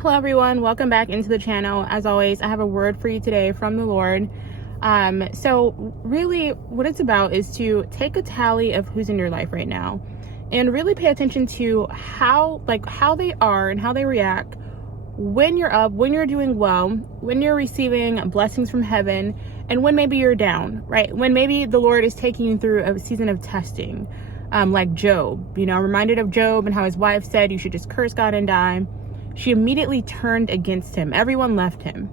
Hello everyone, welcome back into the channel. As always, I have a word for you today from the Lord. So really what it's about is to take a tally of who's in your life right now and really pay attention to how they are and how they react when you're up, when you're doing well, when you're receiving blessings from heaven, and when maybe you're down, right? When maybe the Lord is taking you through a season of testing, like Job. I'm reminded of Job and how his wife said, you should just curse God and die. She immediately turned against him. Everyone left him.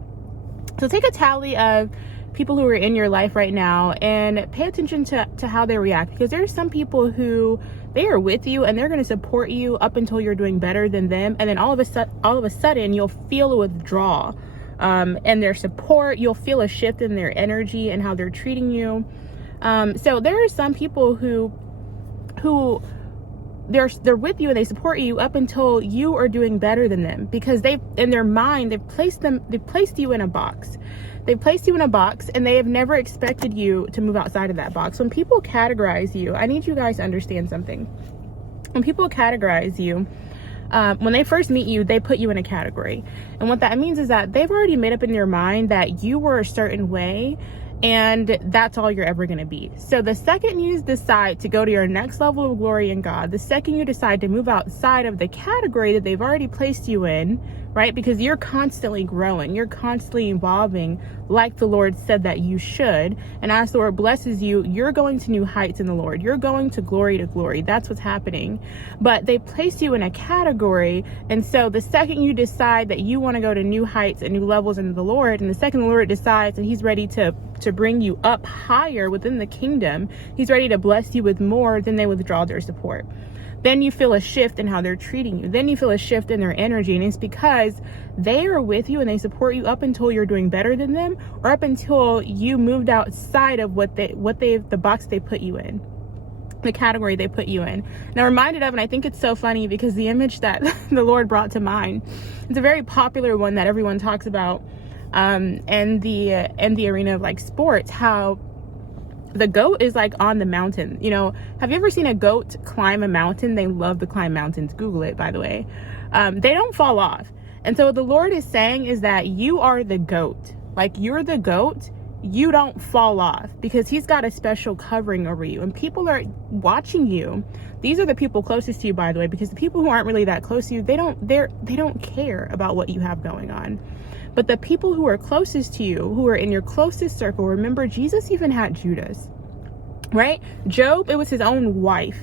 So take a tally of people who are in your life right now and pay attention to how they react, because there are some people who they are with you and they're going to support you up until you're doing better than them, and then all of a sudden you'll feel a withdrawal and their support. You'll feel a shift in their energy and how they're treating you. So there are some people who they're with you and they support you up until you are doing better than them, because in their mind they've placed you in a box. They've placed you in a box and they have never expected you to move outside of that box. When people categorize you, I need you guys to understand something. When people categorize you, when they first meet you, they put you in a category. And what that means is that they've already made up in their mind that you were a certain way, and that's all you're ever going to be. So the second you decide to go to your next level of glory in God, the second you decide to move outside of the category that they've already placed you in, right? Because you're constantly growing, you're constantly evolving like the Lord said that you should. And as the Lord blesses you, you're going to new heights in the Lord. You're going to glory. That's what's happening. But they place you in a category. And so the second you decide that you want to go to new heights and new levels in the Lord, and the second the Lord decides that he's ready to bring you up higher within the kingdom, he's ready to bless you with more, then they withdraw their support. Then you feel a shift in how they're treating you. Then you feel a shift in their energy. And it's because they are with you and they support you up until you're doing better than them, or up until you moved outside of the box they put you in, the category they put you in. Now, reminded of, and I think it's so funny because the image that the Lord brought to mind, it's a very popular one that everyone talks about in the arena of like sports, how the goat is like on the mountain. Have you ever seen a goat climb a mountain? They love to climb mountains. Google it, by the way. They don't fall off. And so what the Lord is saying is that you are the goat. Like, you're the goat. You don't fall off, because he's got a special covering over you, and people are watching you. These are the people closest to you, by the way, because the people who aren't really that close to you, they don't care about what you have going on. But the people who are closest to you, who are in your closest circle, remember Jesus even had Judas, right? Job, it was his own wife.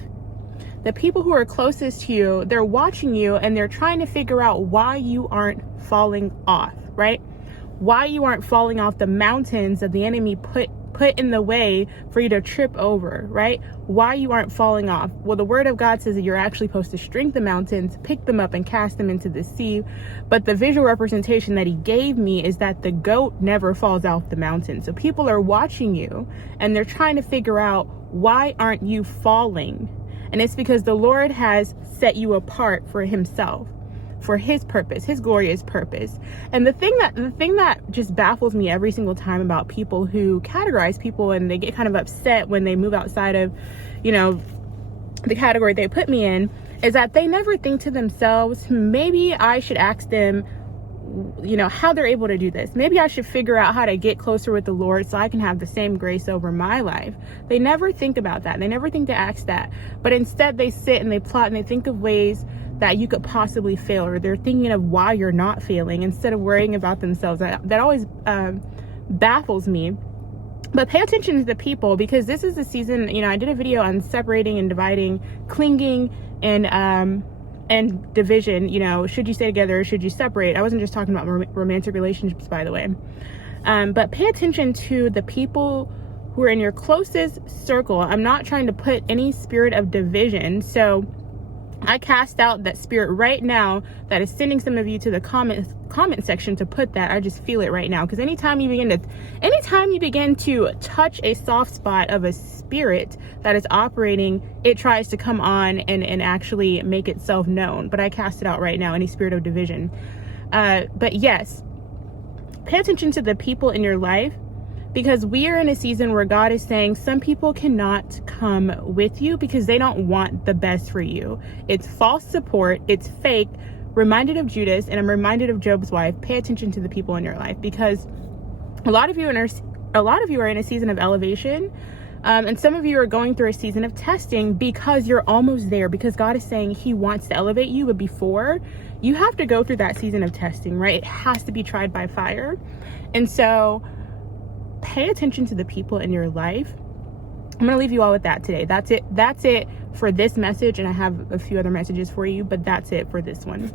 The people who are closest to you, they're watching you and they're trying to figure out why you aren't falling off, right? Why you aren't falling off the mountains that the enemy put in the way for you to trip over, right? Why you aren't falling off. Well, the word of God says that you're actually supposed to shrink the mountains, pick them up and cast them into the sea. But the visual representation that he gave me is that the goat never falls off the mountain. So people are watching you and they're trying to figure out, why aren't you falling? And it's because the Lord has set you apart for himself, for his purpose, his glorious purpose. And the thing that just baffles me every single time about people who categorize people and they get kind of upset when they move outside of, the category they put me in, is that they never think to themselves, maybe I should ask them, how they're able to do this. Maybe I should figure out how to get closer with the Lord so I can have the same grace over my life. They never think about that. They never think to ask that. But instead they sit and they plot and they think of ways that you could possibly fail, or they're thinking of why you're not failing instead of worrying about themselves. That always baffles me. But pay attention to the people, because this is the season. I did a video on separating and dividing, clinging and division. Should you stay together or should you separate? I wasn't just talking about romantic relationships, by the way. But pay attention to the people who are in your closest circle. I'm not trying to put any spirit of division. So I cast out that spirit right now that is sending some of you to the comment section to put that. I just feel it right now, because anytime you begin to touch a soft spot of a spirit that is operating, it tries to come on and actually make itself known. But I cast it out right now, any spirit of division. But yes, pay attention to the people in your life, because we are in a season where God is saying some people cannot come with you because they don't want the best for you. It's false support, it's fake, reminded of Judas and I'm reminded of Job's wife. Pay attention to the people in your life, because a lot of you are in a season of elevation. And some of you are going through a season of testing because you're almost there, because God is saying he wants to elevate you. But before, you have to go through that season of testing, right? It has to be tried by fire. And so pay attention to the people in your life. I'm going to leave you all with that today. That's it for this message. And I have a few other messages for you, but that's it for this one.